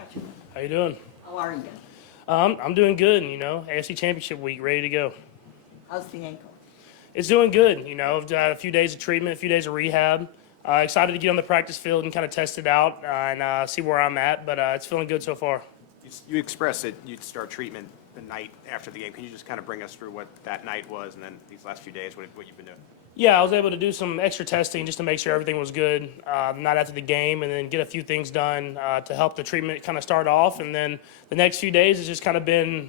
Patrick. How you doing? How are you? I'm doing good. AFC Championship week, ready to go. How's the ankle? It's doing good. I've had a few days of treatment, a few days of rehab. Excited to get on the practice field and kind of test it out and see where I'm at. But it's feeling good so far. You expressed that you'd start treatment the night after the game. Can you just kind of bring us through what that night was and then these last few days, what you've been doing? Yeah, I was able to do some extra testing just to make sure everything was good the night after the game, and then get a few things done to help the treatment kind of start off. And then the next few days has just kind of been,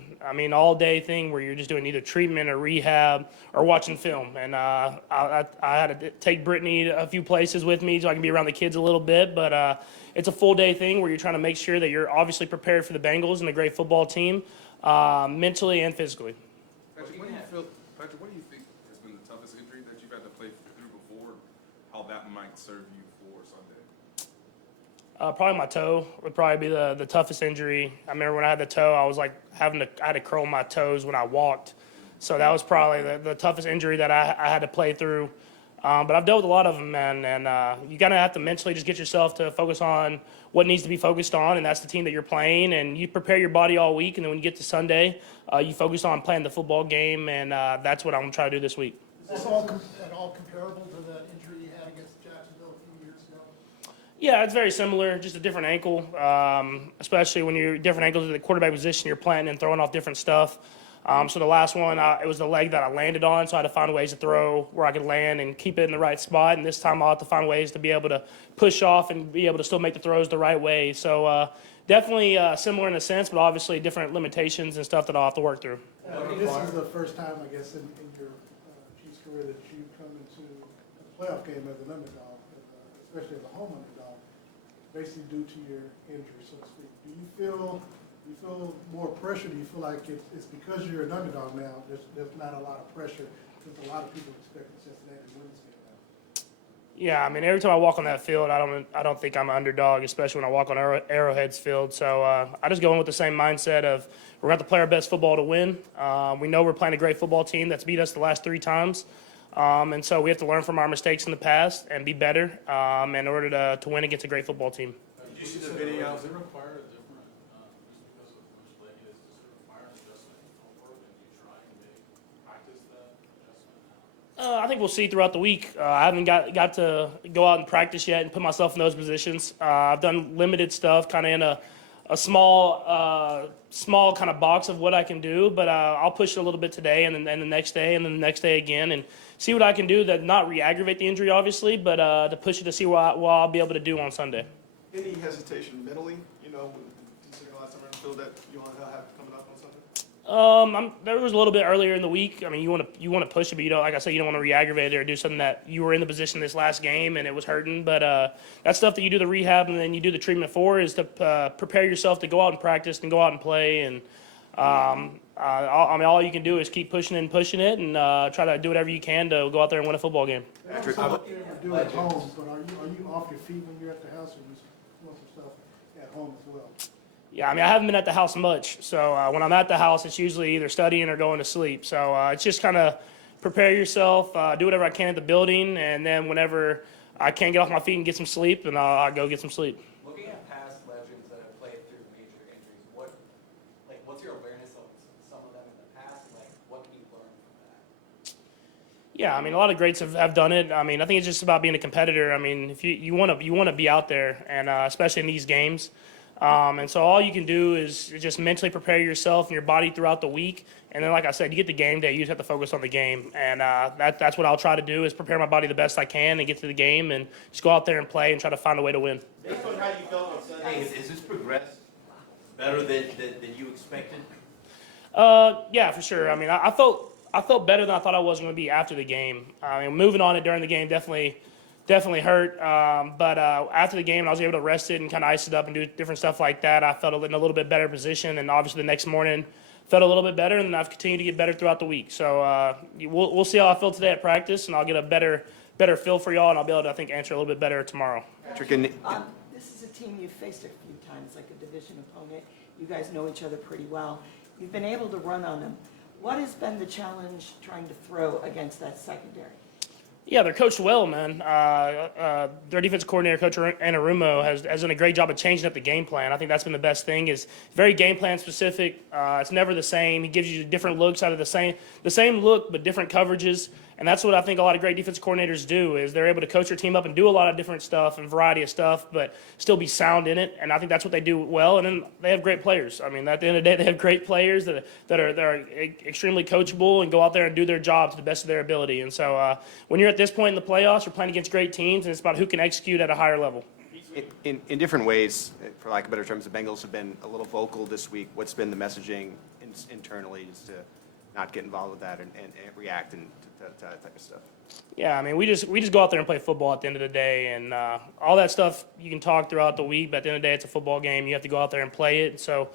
all day thing where you're just doing either treatment or rehab or watching film. And I had to take Brittany a few places with me so I can be around the kids a little bit. But it's a full day thing where you're trying to make sure that you're obviously prepared for the Bengals and a great football team, mentally and physically. Patrick, what do you think has been the toughest injury that you've had to play through before? How that might serve you for Sunday? Probably my toe would probably be the toughest injury. I remember when I had the toe, I was like I had to curl my toes when I walked. So that was probably the toughest injury that I had to play through. But I've dealt with a lot of them, man. And you gotta have to mentally just get yourself to focus on what needs to be focused on, and that's the team that you're playing. And you prepare your body all week, and then when you get to Sunday, you focus on playing the football game, and that's what I'm gonna try to do this week. Is this all at all comparable to the injury you had against Jacksonville a few years ago? Yeah, it's very similar, just a different ankle, especially when you're different ankles at the quarterback position, you're planting and throwing off different stuff. So the last one, it was the leg that I landed on, so I had to find ways to throw where I could land and keep it in the right spot. And this time I'll have to find ways to be able to push off and be able to still make the throws the right way. So definitely similar in a sense, but obviously different limitations and stuff that I'll have to work through. This is the first time, I guess, in your Chiefs career that you come into a playoff game as an underdog, especially as a home underdog, basically due to your injury, so to speak. Do you feel more pressure? Do you feel like it's because you're an underdog now, there's not a lot of pressure, since a lot of people expect Cincinnati to win this game now? Yeah, every time I walk on that field, I don't think I'm an underdog, especially when I walk on Arrowhead's field. So I just go in with the same mindset of we're going to have to play our best football to win. We know we're playing a great football team that's beat us the last 3 times. And so we have to learn from our mistakes in the past and be better in order to win against a great football team. Did you see the video? Does it require a different, just because of which leg it is, does it require an adjustment in footwork, and do you try and practice that adjustment now? I think we'll see throughout the week. I haven't got to go out and practice yet and put myself in those positions. I've done limited stuff, kind of in a small kind of box of what I can do, but I'll push it a little bit today and then the next day and then the next day again and see what I can do to not re-aggravate the injury, obviously, but to push it to see what I'll be able to do on Sunday. Any hesitation mentally, considering last time I feel that you want to have coming up on Sunday? There was a little bit earlier in the week. You want to push it, but like I said, you don't want to re-aggravate it or do something that you were in the position this last game and it was hurting. But that stuff that you do the rehab and then you do the treatment for is to prepare yourself to go out and practice and go out and play. And all you can do is keep pushing it and try to do whatever you can to go out there and win a football game. Patrick, what you do at home, but are you off your feet when you're at the house, or you doing some stuff at home as well? Yeah, I haven't been at the house much. So when I'm at the house, it's usually either studying or going to sleep. So it's just kind of prepare yourself, do whatever I can at the building, and then whenever I can't get off my feet and get some sleep, then I'll go get some sleep. Looking at past legends that have played through major injuries, what's your awareness of some of them in the past? What can you learn from that? Yeah, a lot of greats have done it. I think it's just about being a competitor. If you want to be out there, and especially in these games. And so all you can do is just mentally prepare yourself and your body throughout the week. And then, like I said, you get the game day, you just have to focus on the game. And that's what I'll try to do is prepare my body the best I can and get to the game and just go out there and play and try to find a way to win. Based on how you felt on Sunday, is this progressed better than you expected? Yeah, for sure. I felt better than I thought I was going to be after the game. Moving on it during the game definitely hurt. But after the game, I was able to rest it and kind of ice it up and do different stuff like that. I felt in a little bit better position, and obviously the next morning felt a little bit better, and I've continued to get better throughout the week. So we'll see how I feel today at practice, and I'll get a better feel for y'all, and I'll be able to, I think, answer a little bit better tomorrow. This is a team you've faced a few times, like a division opponent. You guys know each other pretty well. You've been able to run on them. What has been the challenge trying to throw against that secondary? Yeah, they're coached well, man. Their defensive coordinator, Coach Anarumo, has done a great job of changing up the game plan. I think that's been the best thing. Is very game plan specific. It's never the same. He gives you different looks out of the same look, but different coverages. And that's what I think a lot of great defensive coordinators do. Is they're able to coach their team up and do a lot of different stuff and variety of stuff, but still be sound in it. And I think that's what they do well. And then they have great players. I mean, at the end of the day, they have great players that are extremely coachable and go out there and do their job to the best of their ability. And so when you're at this point in the playoffs, you're playing against great teams, and it's about who can execute at a higher level. In different ways, for lack of better terms, the Bengals have been a little vocal this week. What's been the messaging internally is to not get involved with that and react and to that type of stuff? Yeah, I mean, we just go out there and play football at the end of the day, and all that stuff you can talk throughout the week, but at the end of the day, it's a football game. You have to go out there and play it. So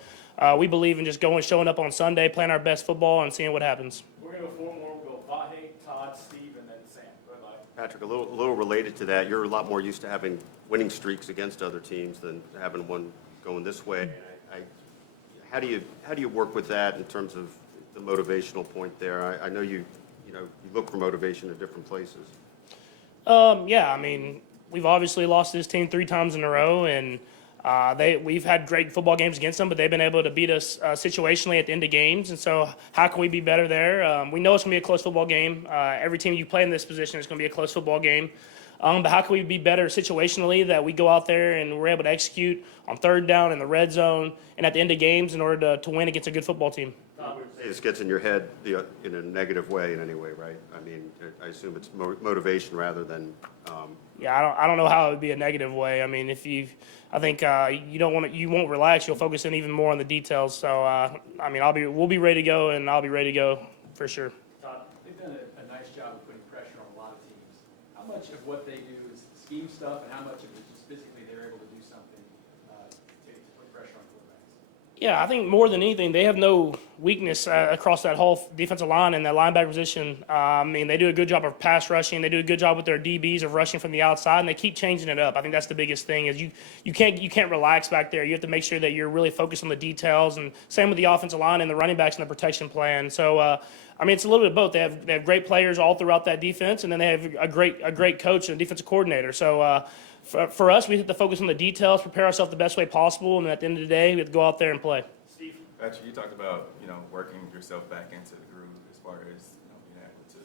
we believe in just showing up on Sunday, playing our best football, and seeing what happens. We're going to go 4 more. We'll go Vahe, Todd, Steve, and then Sam. Go ahead, Vahe. Patrick, a little related to that, you're a lot more used to having winning streaks against other teams than having one going this way. How do you work with that in terms of the motivational point there? I know you look for motivation in different places. Yeah, I mean, we've obviously lost this team 3 times in a row, and we've had great football games against them, but they've been able to beat us situationally at the end of games. And so how can we be better there? We know it's going to be a close football game. Every team you play in this position is going to be a close football game. But how can we be better situationally that we go out there and we're able to execute on 3rd down in the red zone and at the end of games in order to win against a good football team? This gets in your head in a negative way in any way, right? I mean, I assume it's motivation rather than. Yeah, I don't know how it would be a negative way. I mean, I think you won't relax. You'll focus in even more on the details. So I mean, we'll be ready to go, and I'll be ready to go for sure. Todd, they've done a nice job of putting pressure on a lot of teams. How much of what they do is scheme stuff, and how much of it is just physically they're able to do something to put pressure on quarterbacks? Yeah, I think more than anything, they have no weakness across that whole defensive line and that linebacker position. I mean, they do a good job of pass rushing. They do a good job with their DBs of rushing from the outside, and they keep changing it up. I think that's the biggest thing is you can't relax back there. You have to make sure that you're really focused on the details, and same with the offensive line and the running backs and the protection plan. So, I mean, it's a little bit of both. They have great players all throughout that defense, and then they have a great coach and a defensive coordinator. So, for us, we have to focus on the details, prepare ourselves the best way possible, and at the end of the day, we have to go out there and play. Patrick, you talked about, working yourself back into the groove as far as, being able to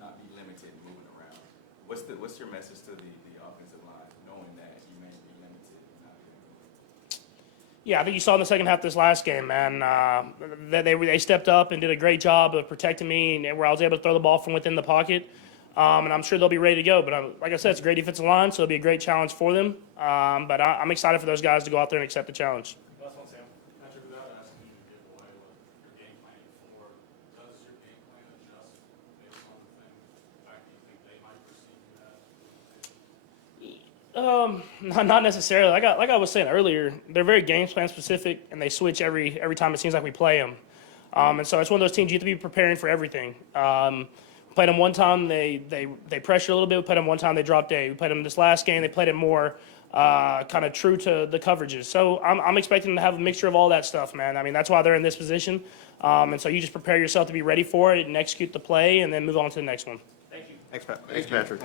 not be limited and moving around. What's your message to the offensive line, knowing that you may be limited and not being able to? Yeah, I think you saw in the second half of this last game, man, that they stepped up and did a great job of protecting me, and where I was able to throw the ball from within the pocket. And I'm sure they'll be ready to go. But like I said, it's a great defensive line, so it'll be a great challenge for them. But I'm excited for those guys to go out there and accept the challenge. Last one, Sam. Patrick, without asking you to give away what you're game planning for, does your game plan adjust based on the fact that you think they might perceive you as? Not necessarily. Like I was saying earlier, they're very game plan specific, and they switch every time it seems like we play them. And so it's one of those teams you have to be preparing for everything. We played them one time, they pressure a little bit. We played them one time, they dropped A. We played them this last game, they played it more kind of true to the coverages. So I'm expecting them to have a mixture of all that stuff, man. I mean, that's why they're in this position. And so you just prepare yourself to be ready for it and execute the play and then move on to the next one. Thanks, Pat. Thanks, Patrick.